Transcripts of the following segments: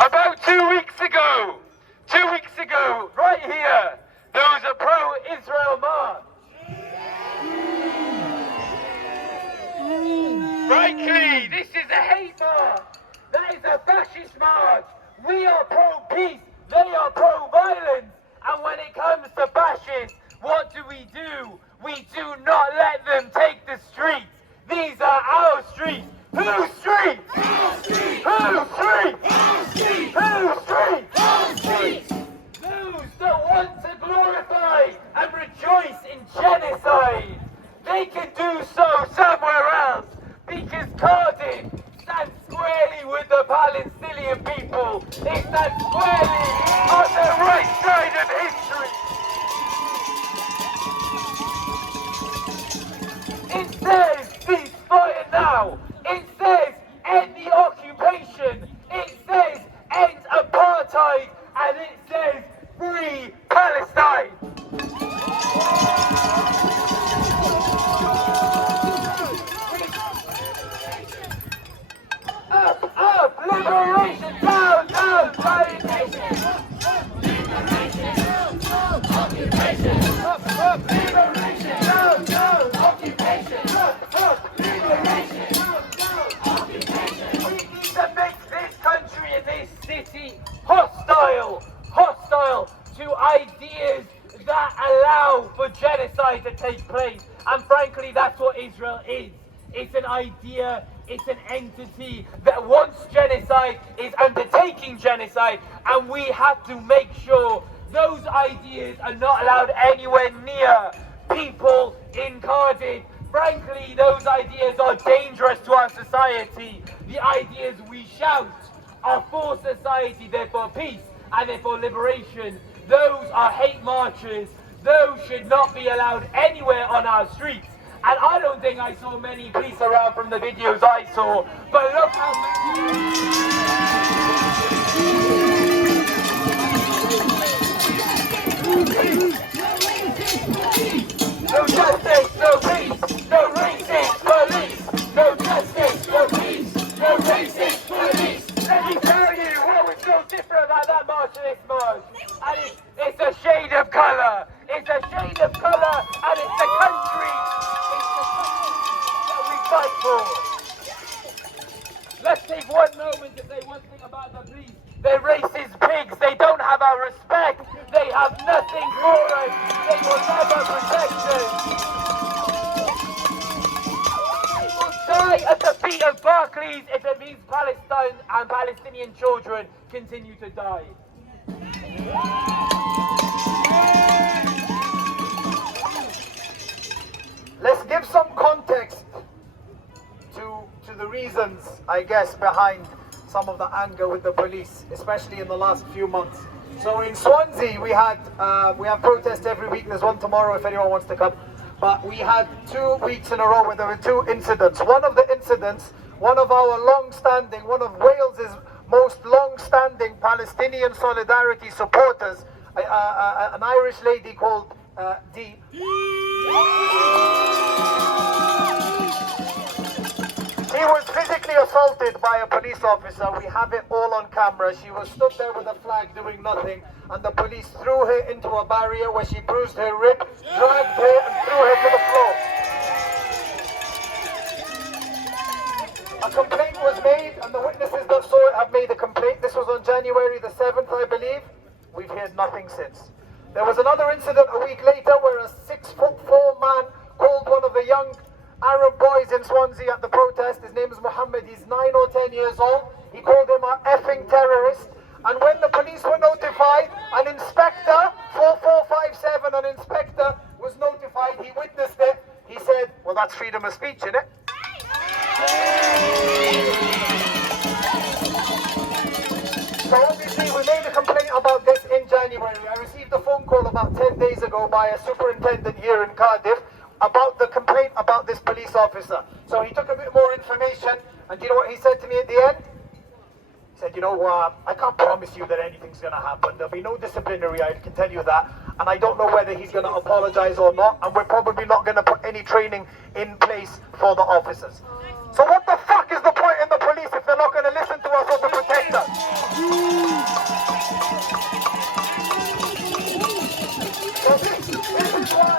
About 2 weeks ago, right here, there was a pro-Israel march. Frankly, this is a hate march. That is a fascist march. We are pro-peace, they are pro-violence. And when it comes to fascists, what do? We do not let them take the streets. These are our streets. Whose streets? Our streets. Whose streets? Our streets. Whose streets? Our streets. Those that want to glorify and rejoice in genocide, they can do so somewhere else, because Cardiff stands squarely with the Palestinian people. It stands squarely on the right side of history. It says ceasefire now. It says end the occupation. It says end apartheid. And it says free Palestine. Up, liberation, down, citation. Liberation, down, occupation. Up, liberation, down, occupation. Up, liberation, down, occupation. We need to make this country and this city hostile to ideas that allow for genocide to take place. And frankly, that's what Israel is. It's an idea, it's an entity that wants genocide, is undertaking genocide, and we have to make sure those ideas are not allowed anywhere near people in Cardiff. Frankly, those ideas are dangerous to our society. The ideas we shout are for society, they're for peace, and they're for liberation. Those are hate marches. Those should not be allowed anywhere on our streets. And I don't think I saw many police around from the videos I saw, but look how no justice, no peace, no racist police, no justice, no peace, no racist police. Let me tell you what was so different about that march and this march. And it's a shade of colour. It's a shade of colour, and it's the country. Fight for. Let's take one moment to say one thing about the police. They're racist pigs. They don't have our respect. They have nothing for us. They will never protect us. They will die at the feet of Barclays if it means Palestine and Palestinian children continue to die. Let's give some context to the reasons, I guess, behind some of the anger with the police, especially in the last few months. So in Swansea, we have protests every week. There's one tomorrow if anyone wants to come. But we had 2 weeks in a row where there were 2 incidents. One of the incidents, one of our one of Wales's most long-standing Palestinian solidarity supporters, an Irish lady called Dee. He was physically assaulted by a police officer. We have it all on camera. She was stood there with a flag doing nothing, and the police threw her into a barrier where she bruised her rib, dragged her and threw her to the floor. A complaint was made, and the witnesses that saw it have made a complaint. This was on January the 7th, I believe. We've heard nothing since. There was another incident a week later where a 6'4" man called one of the young Arab boys in Swansea at the protest. His name is Muhammad. He's 9 or 10 years old. He called him an effing terrorist. And when the police were notified, an inspector, 4457, an inspector was notified. He witnessed it. He said, well, that's freedom of speech, isn't it? So obviously we made a complaint about this in January. I received a phone call about 10 days ago by a superintendent here in Cardiff about the complaint about this police officer. So he took a bit more information, and do you know what he said to me at the end? said, you know what, I can't promise you that anything's going to happen. There'll be no disciplinary, I can tell you that. And I don't know whether he's going to apologize or not. And we're probably not going to put any training in place for the officers. So what the fuck is the point in the police if they're not going to listen to us or to protect us? So this is why.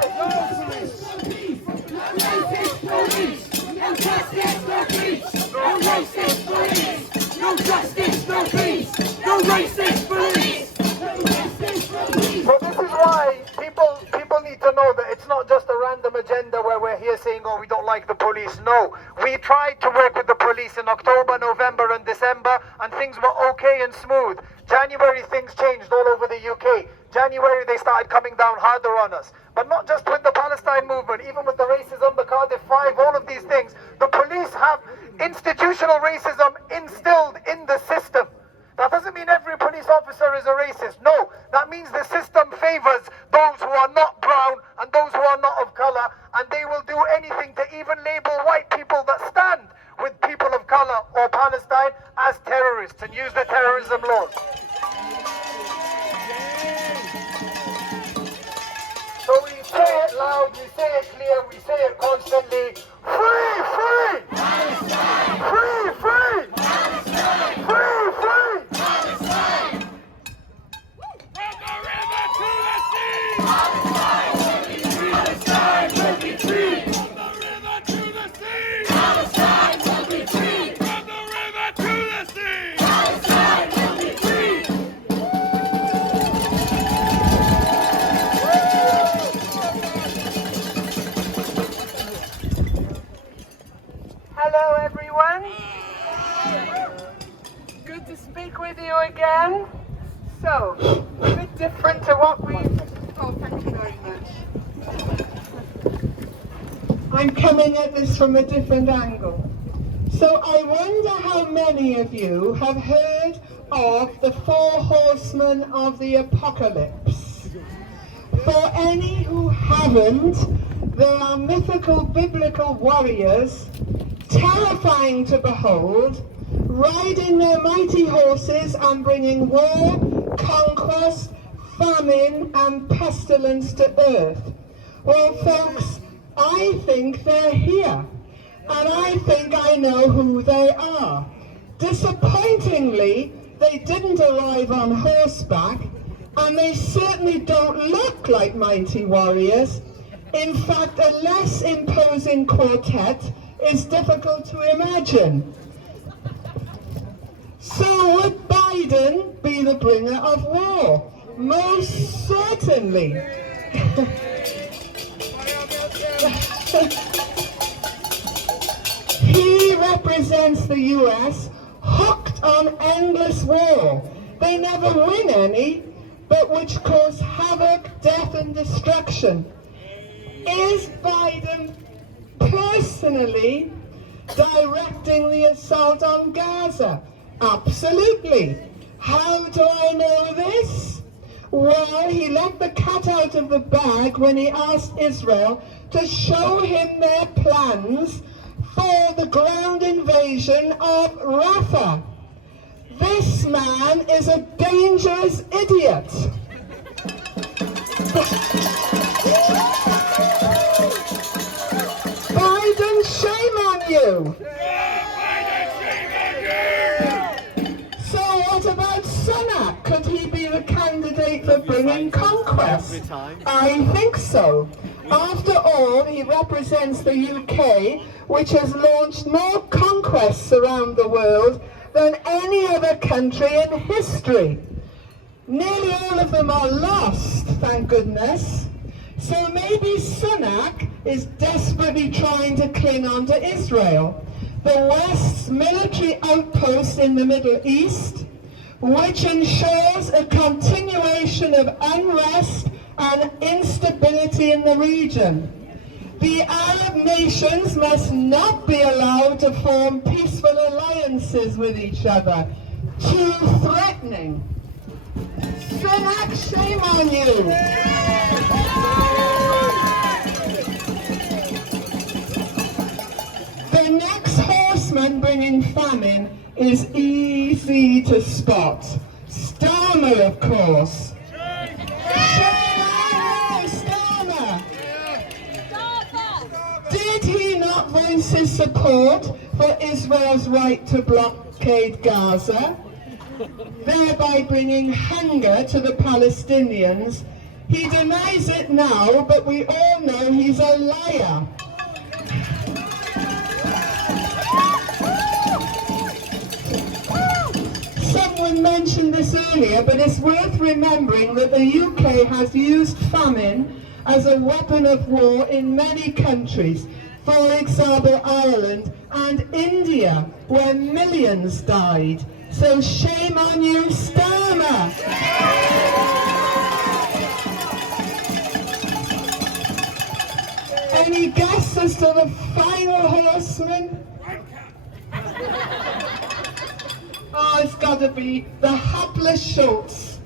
No justice, no peace. No racist police. No justice, no peace. No racist police. No justice, no peace. So this is why people need to know that it's not just a random agenda where we're here saying, oh, we don't like the police. No, we tried to work with the police in October, November and December, and things were okay and smooth. January, things changed all over the UK. January, they started coming down harder on us. But not just with the Palestine movement, even with the racism, the Cardiff 5, all of these things. The police have institutional racism instilled in the system. That doesn't mean every police officer is a racist. No, that means the system favors those who are not brown and those who are not of color, and they will do anything to even label white people that stand with people of color or Palestine as terrorists and use the terrorism laws. So we say it loud, we say it clear, we say it constantly. Free, free! Palestine! Free, free! Palestine! Free, free! Palestine! From the river to the sea! Palestine will be free! Palestine will be free! From the river to the sea! Palestine will be free! From the river to the sea! Palestine will be free! Hello everyone. Good to speak with you again. So, a bit different to what we... Oh, thank you very much. I'm coming at this from a different angle. So I wonder how many of you have heard of the 4 horsemen of the apocalypse. For any who haven't, there are mythical biblical warriors, terrifying to behold, riding their mighty horses and bringing war, conquest, famine and pestilence to earth. Well, folks, I think they're here, and I think I know who they are. Disappointingly, they didn't arrive on horseback, and they certainly don't look like mighty warriors. In fact, a less imposing quartet is difficult to imagine. So would Biden be the bringer of war? Most certainly. He represents the US, hooked on endless war. They never win any, but which cause havoc, death and destruction. Is Biden personally directing the assault on Gaza? Absolutely. How do I know this? Well, he let the cat out of the bag when he asked Israel to show him their plans for the ground invasion of Rafah. This man is a dangerous idiot. Biden, shame on you! So what about Sunak? Could he be the candidate for bringing conquest? I think so. After all, he represents the UK, which has launched more conquests around the world than any other country in history. Nearly all of them are lost, thank goodness. So maybe Sunak is desperately trying to cling on to Israel, the West's military outpost in the Middle East, which ensures a continuation of unrest and instability in the region. The Arab nations must not be allowed to form peaceful alliances with each other. Too threatening. Sunak, shame on you! The next horseman bringing famine is easy to spot. Starmer, of course. Shame on you, Starmer! Did he not voice his support for Israel's right to blockade Gaza, thereby bringing hunger to the Palestinians? He denies it now, but we all know he's a liar. Someone mentioned this earlier, but it's worth remembering that the UK has used famine as a weapon of war in many countries. For example, Ireland and India, where millions died. So shame on you, Starmer! Any guess as to the final horseman? Oh, it's got to be the hapless Schultz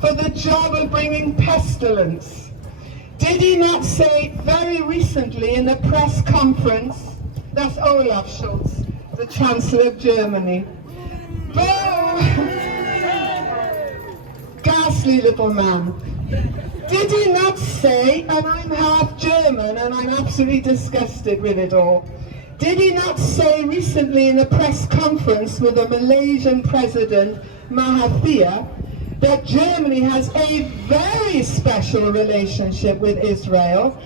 for the job of bringing pestilence. Did he not say very recently in a press conference, that's Olaf Scholz, the Chancellor of Germany, ghastly little man. Did he not say, and I'm half German and I'm absolutely disgusted with it all, did he not say recently in a press conference with the Malaysian President Mahathir that Germany has a very special relationship with Israel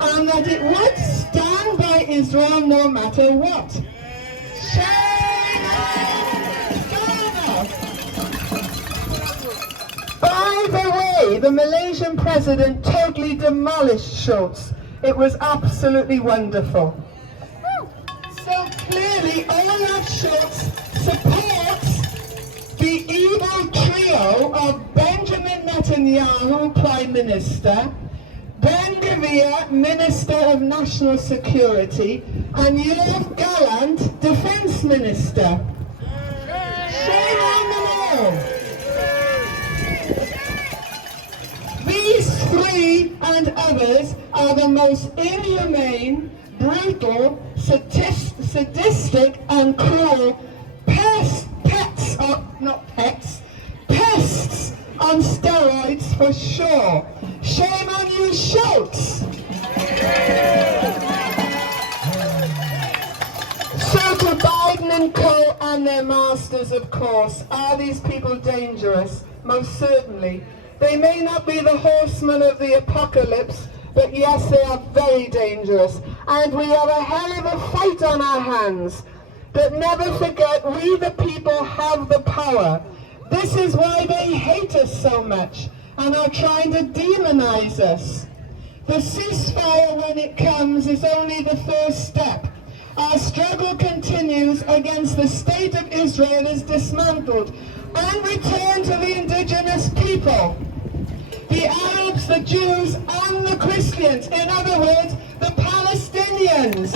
and that it would stand by Israel no matter what? Shame on you! By the way, the Malaysian President totally demolished Schultz. It was absolutely wonderful. So clearly, Olaf Scholz supports the evil trio of Benjamin Netanyahu, Prime Minister, Ben-Gvir, Minister of National Security, and Yoav Gallant, Defense Minister. Shame on them all! These three and others are the most inhumane, brutal, sadistic and cruel pests on steroids for sure. Shame on you, Schultz! So to Biden and co and their masters, of course, are these people dangerous? Most certainly. They may not be the horsemen of the apocalypse, but yes, they are very dangerous. And we have a hell of a fight on our hands. But never forget, we the people have the power. This is why they hate us so much and are trying to demonize us. The ceasefire, when it comes, is only the first step. Our struggle continues against the state of Israel is dismantled and returned to the indigenous people. The Arabs, the Jews, and the Christians. In other words, the Palestinians.